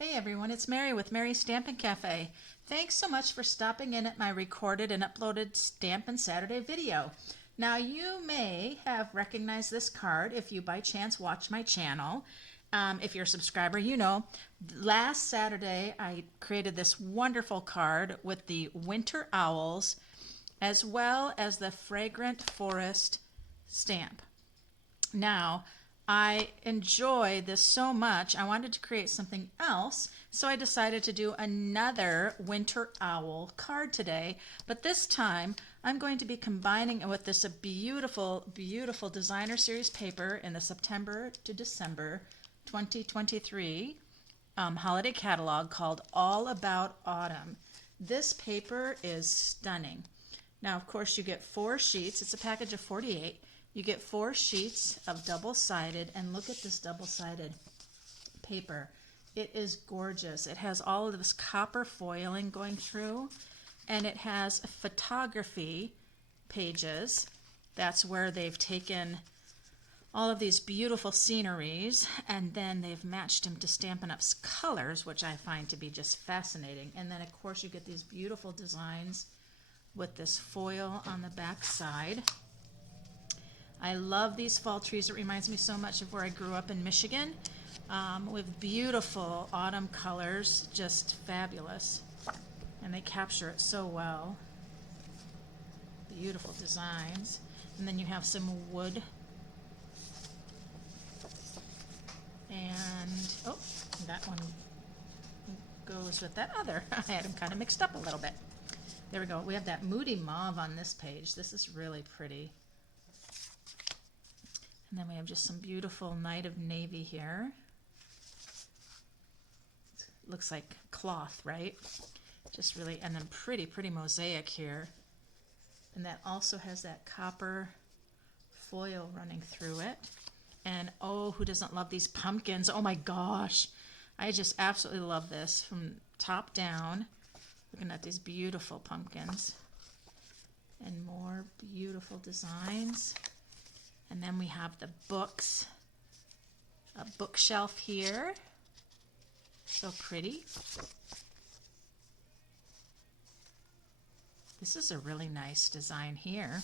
Hey everyone, it's Mary with Mary's Stampin' Cafe. Thanks so much for stopping in at my recorded and uploaded Stampin' Saturday video. Now you may have recognized this card if you by chance watch my channel. If you're a subscriber, you know, last Saturday I created this wonderful card with the winter owls as well as the fragrant forest stamp. Now, I enjoy this so much, I wanted to create something else, so I decided to do another winter owl card today. But this time, I'm going to be combining it with this beautiful, beautiful designer series paper in the September to December 2023 holiday catalog called All About Autumn. This paper is stunning. Now, of course, you get 4 sheets. It's a package of 48. You get 4 sheets of double-sided, and look at this double-sided paper. It is gorgeous. It has all of this copper foiling going through, and it has photography pages. That's where they've taken all of these beautiful sceneries, and then they've matched them to Stampin' Up's colors, which I find to be just fascinating. And then, of course, you get these beautiful designs with this foil on the back side. I love these fall trees. It reminds me so much of where I grew up in Michigan, with beautiful autumn colors, just fabulous. And they capture it so well. Beautiful designs. And then you have some wood. And, oh, that one goes with that other. I had them kind of mixed up a little bit. There we go. We have that moody mauve on this page. This is really pretty. And then we have just some beautiful Night of Navy here. It looks like cloth, right? Just really, and then pretty, pretty mosaic here. And that also has that copper foil running through it. And oh, who doesn't love these pumpkins? Oh my gosh. I just absolutely love this from top down. Looking at these beautiful pumpkins. And more beautiful designs. And then we have the books, a bookshelf here, so pretty. This is a really nice design here.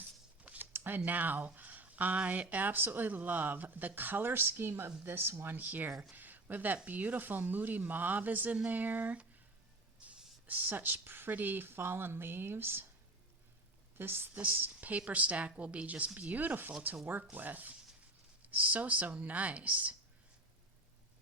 And now, I absolutely love the color scheme of this one here. We have that beautiful moody mauve is in there. Such pretty fallen leaves. This paper stack will be just beautiful to work with. So, so nice.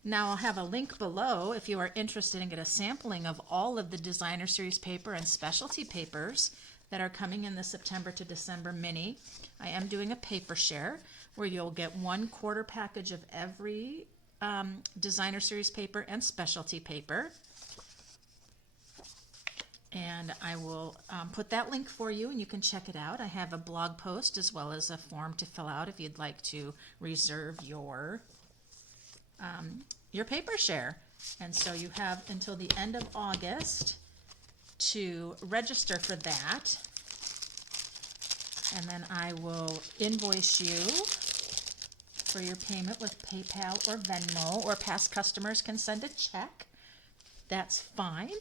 Now I'll have a link below if you are interested in get a sampling of all of the designer series paper and specialty papers that are coming in the September to December mini. I am doing a paper share where you'll get 1/4 package of every designer series paper and specialty paper. And I will put that link for you and you can check it out. I have a blog post as well as a form to fill out if you'd like to reserve your paper share. And so you have until the end of August to register for that. And then I will invoice you for your payment with PayPal or Venmo, or past customers can send a check. That's fine.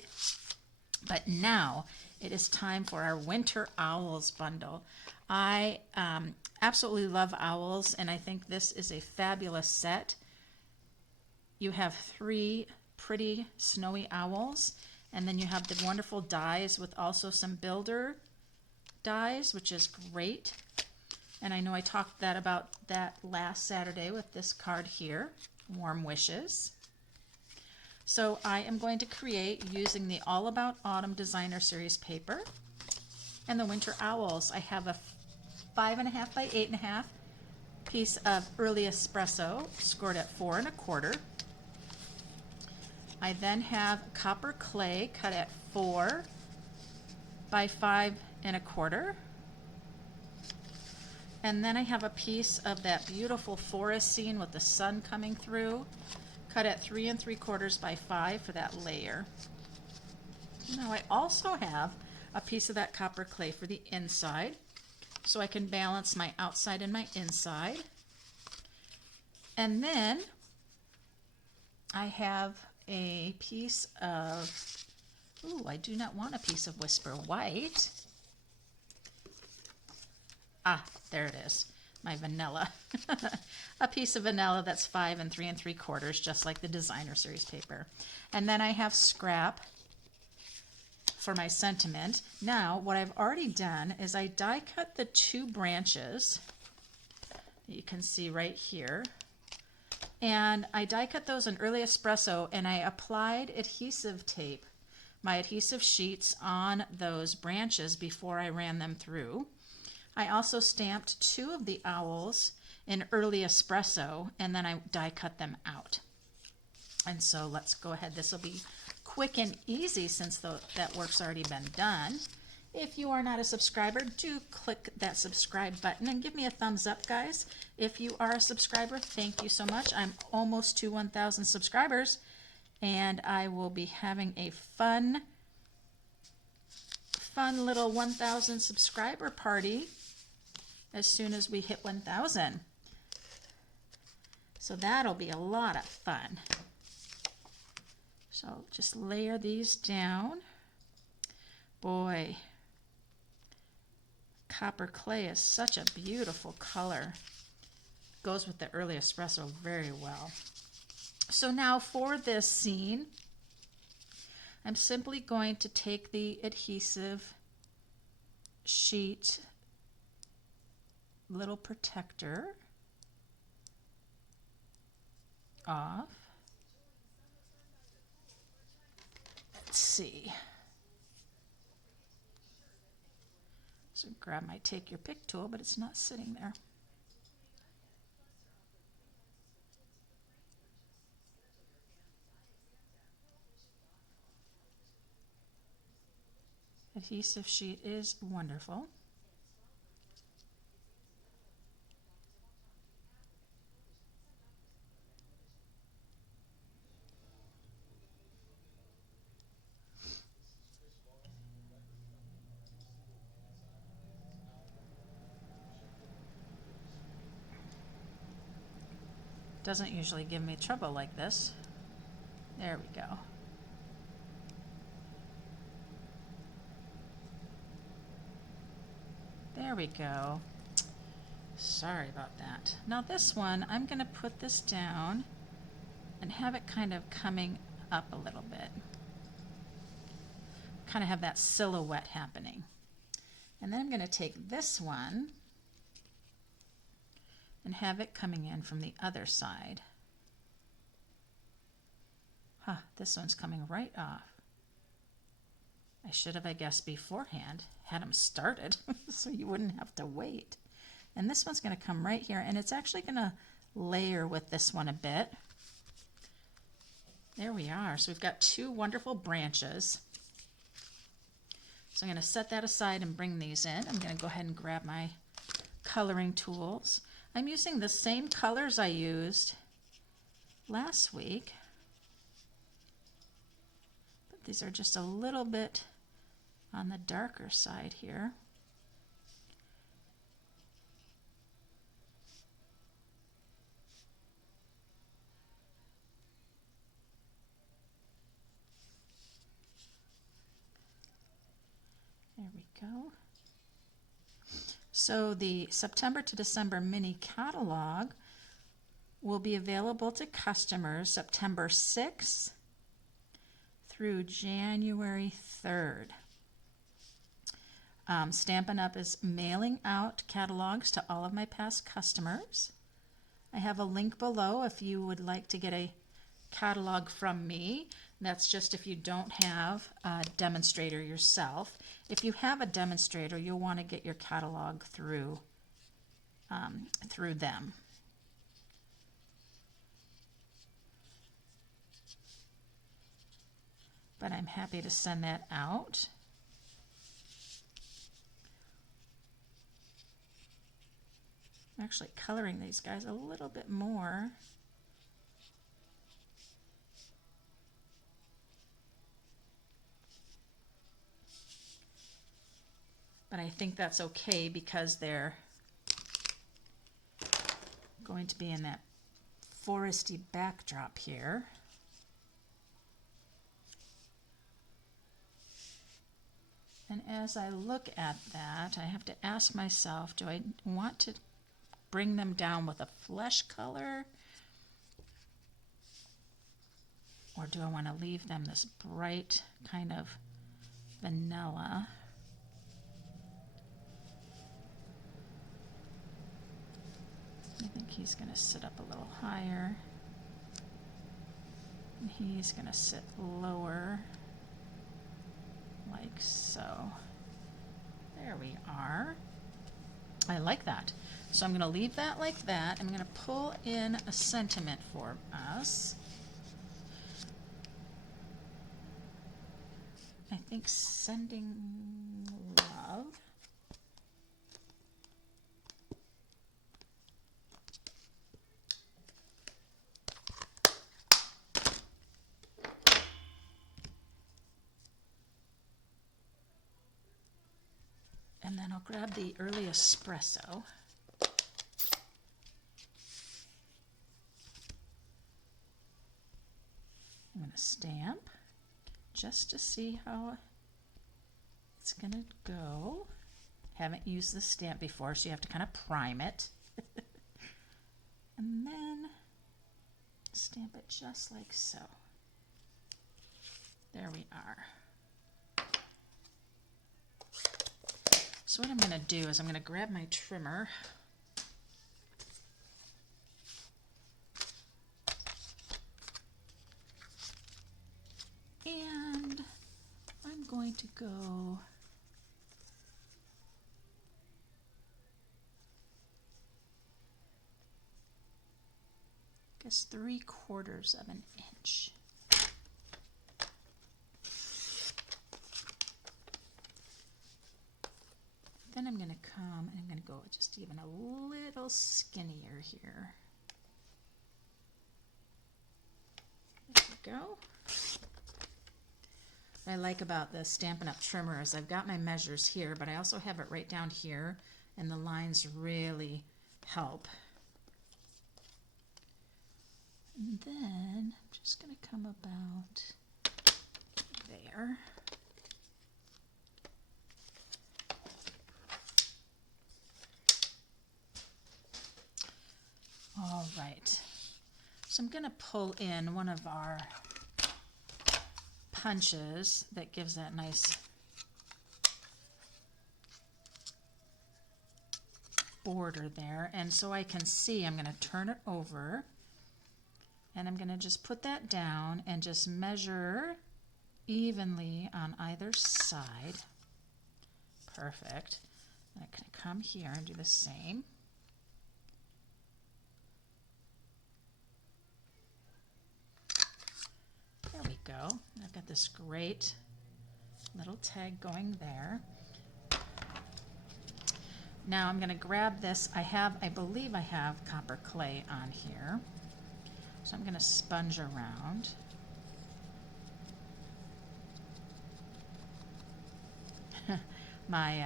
But now it is time for our Winter Owls bundle. I absolutely love owls, and I think this is a fabulous set. You have 3 pretty snowy owls, and then you have the wonderful dies with also some builder dies, which is great. And I know I talked about that last Saturday with this card here, Warm Wishes. So I am going to create using the All About Autumn Designer Series paper and the Winter Owls. I have a 5.5 by 8.5 piece of early espresso scored at 4 1/4. I then have copper clay cut at 4 by 5 1/4. And then I have a piece of that beautiful forest scene with the sun coming through, cut at 3 3/4 by 5 for that layer. Now I also have a piece of that copper clay for the inside, so I can balance my outside and my inside. And then I have a piece of, ooh, I do not want a piece of Whisper White. Ah, there it is, my vanilla. A piece of vanilla that's 5 3 3/4, just like the designer series paper. And then I have scrap for my sentiment. Now, what I've already done is I die cut the 2 branches that you can see right here. And I die cut those in early espresso, and I applied adhesive tape, my adhesive sheets, on those branches before I ran them through. I also stamped 2 of the owls in early espresso, and then I die cut them out. And so let's go ahead. This will be quick and easy since that work's already been done. If you are not a subscriber, do click that subscribe button and give me a thumbs up, guys. If you are a subscriber, thank you so much. I'm almost to 1,000 subscribers, and I will be having a fun little 1,000 subscriber party as soon as we hit 1,000. So that'll be a lot of fun. So just layer these down. Boy, copper clay is such a beautiful color. Goes with the early espresso very well. So now for this scene, I'm simply going to take the adhesive sheet little protector off. Let's see. So grab my take your pick tool, but it's not sitting there. Adhesive sheet is wonderful. Doesn't usually give me trouble like this. There we go. There we go. Sorry about that. Now this one, I'm going to put this down and have it kind of coming up a little bit. Kind of have that silhouette happening. And then I'm going to take this one and have it coming in from the other side. Huh, this one's coming right off. I should have, I guess, beforehand had them started so you wouldn't have to wait. And this one's going to come right here, and it's actually going to layer with this one a bit. There we are. So we've got 2 wonderful branches. So I'm going to set that aside and bring these in. I'm going to go ahead and grab my coloring tools. I'm using the same colors I used last week, but these are just a little bit on the darker side here. There we go. So the September to December mini catalog will be available to customers September 6th through January 3rd. Stampin' Up! Is mailing out catalogs to all of my past customers. I have a link below if you would like to get a catalog from me. That's just if you don't have a demonstrator yourself. If you have a demonstrator, you'll want to get your catalog through them. But I'm happy to send that out. I'm actually coloring these guys a little bit more. But I think that's okay because they're going to be in that foresty backdrop here. And as I look at that, I have to ask myself, do I want to bring them down with a flesh color? Or do I want to leave them this bright kind of vanilla? I think he's going to sit up a little higher. And he's going to sit lower, like so. There we are. I like that. So I'm going to leave that like that. I'm going to pull in a sentiment for us. I think sending love. And then I'll grab the early espresso. I'm going to stamp just to see how it's going to go. Haven't used the stamp before, so you have to kind of prime it. And then stamp it just like so. There we are. So what I'm going to do is I'm going to grab my trimmer. And I'm going to go I guess 3/4 of an inch. Then I'm going to come and I'm going to go just even a little skinnier here. There we go. What I like about the Stampin' Up! Trimmer is I've got my measures here, but I also have it right down here, and the lines really help. And then I'm just going to come about there. All right, so I'm going to pull in one of our punches that gives that nice border there, and so I can see, I'm going to turn it over and I'm going to just put that down and just measure evenly on either side. Perfect. And I can come here and do the same. There we go. I've got this great little tag going there. Now I'm going to grab this. I believe I have copper clay on here. So I'm going to sponge around. My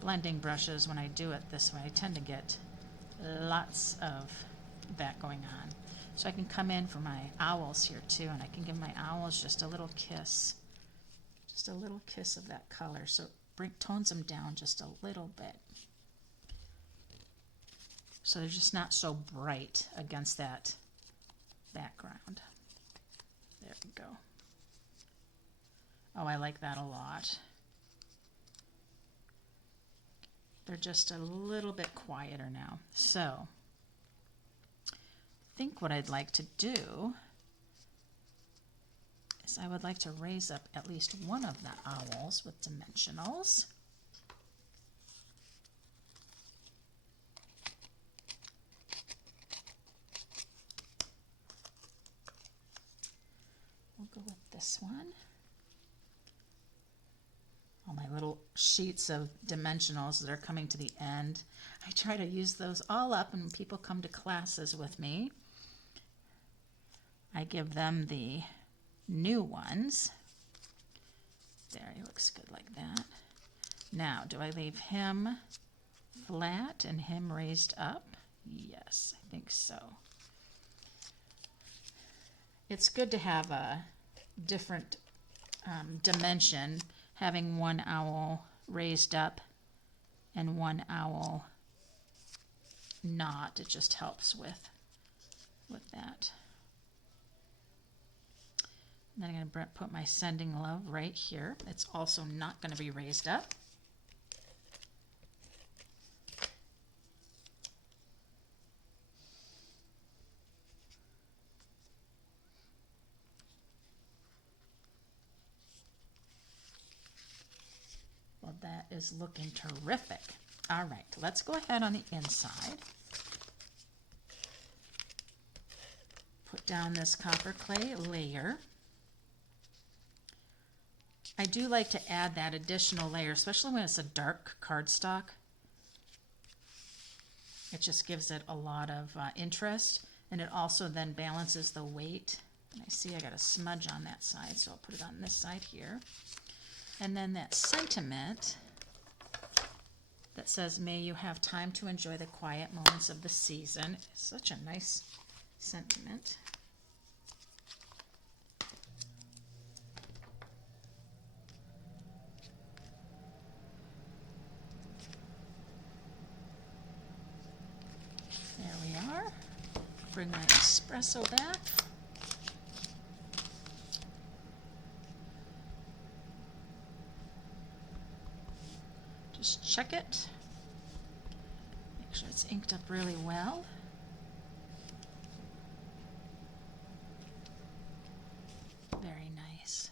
blending brushes, when I do it this way, I tend to get lots of that going on. So I can come in for my owls here too, and I can give my owls just a little kiss. Just a little kiss of that color, so it tones them down just a little bit. So they're just not so bright against that background. There we go. Oh, I like that a lot. They're just a little bit quieter now. So I think what I'd like to do is I would like to raise up at least one of the owls with dimensionals. We'll go with this one. All my little sheets of dimensionals that are coming to the end. I try to use those all up, and when people come to classes with me, I give them the new ones. There, he looks good like that. Now, do I leave him flat and him raised up? Yes, I think so. It's good to have a different dimension having one owl raised up and one owl not. It just helps with that. And then I'm going to put my sending love right here. It's also not going to be raised up. Well, that is looking terrific. All right, let's go ahead on the inside. Put down this copper clay layer. I do like to add that additional layer, especially when it's a dark cardstock. It just gives it a lot of interest, and it also then balances the weight. And I see I got a smudge on that side, so I'll put it on this side here. And then that sentiment that says, "May you have time to enjoy the quiet moments of the season." It's such a nice sentiment. There we are. Bring my espresso back. Just check it. Make sure it's inked up really well. Very nice.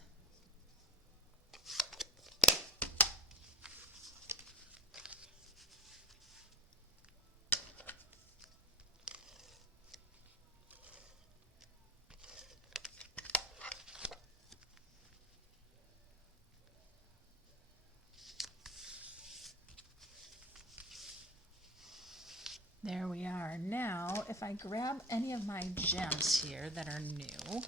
There we are. Now, if I grab any of my gems here that are new,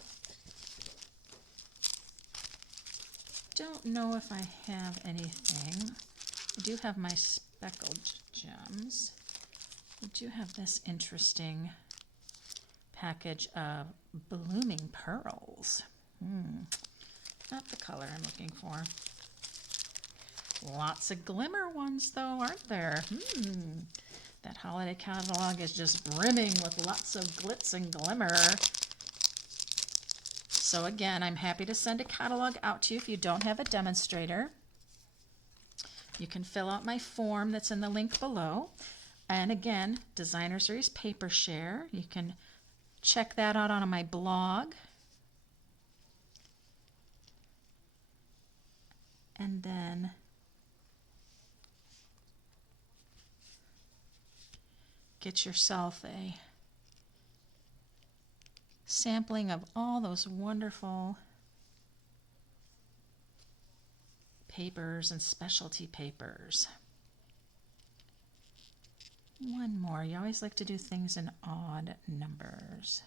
don't know if I have anything. I do have my speckled gems. I do have this interesting package of blooming pearls. Not the color I'm looking for. Lots of glimmer ones though, aren't there? That holiday catalog is just brimming with lots of glitz and glimmer. So again, I'm happy to send a catalog out to you if you don't have a demonstrator. You can fill out my form that's in the link below. And again, Designer Series Paper Share. You can check that out on my blog. And then get yourself a sampling of all those wonderful papers and specialty papers. One more. You always like to do things in odd numbers.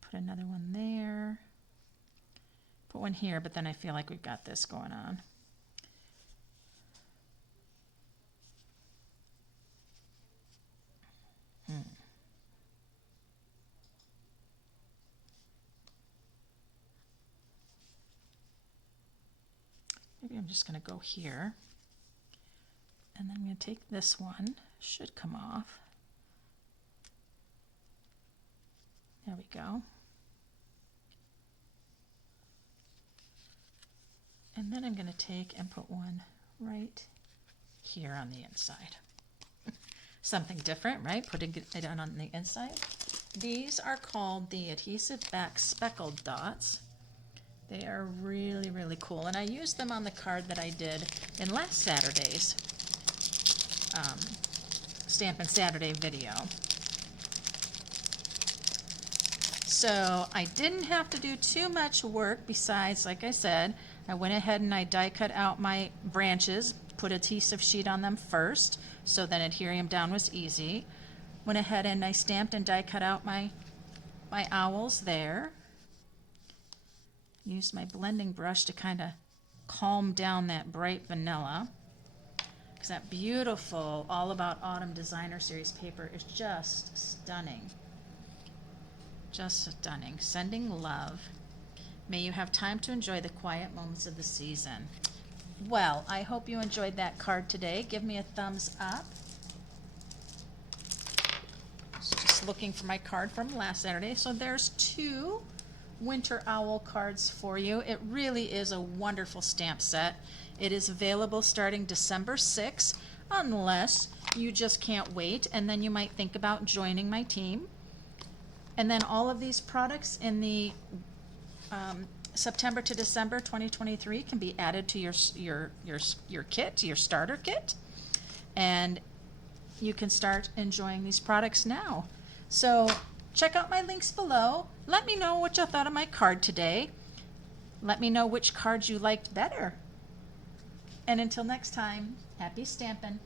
Put another one there. Put one here, but then I feel like we've got this going on. Maybe I'm just going to go here. And then I'm going to take this one. Should come off. There we go. And then I'm going to take and put one right here on the inside. Something different, right? Putting it on the inside. These are called the adhesive back speckled dots. They are really, really cool. And I used them on the card that I did in last Saturday's Stampin' Saturday video. So I didn't have to do too much work besides, like I said, I went ahead and I die cut out my branches, put adhesive sheet on them first, so then adhering them down was easy. Went ahead and I stamped and die cut out my owls there. Used my blending brush to kind of calm down that bright vanilla. Because that beautiful All About Autumn Designer Series paper is just stunning. Just stunning. Sending love. May you have time to enjoy the quiet moments of the season. Well, I hope you enjoyed that card today. Give me a thumbs up. Just looking for my card from last Saturday. So there's 2 Winter Owl cards for you. It really is a wonderful stamp set. It is available starting December 6th, unless you just can't wait, and then you might think about joining my team. And then all of these products in the September to December 2023 can be added to your kit, your starter kit, and you can start enjoying these products now. So check out my links below. Let me know what you thought of my card today. Let me know which cards you liked better. And until next time, happy stampin'.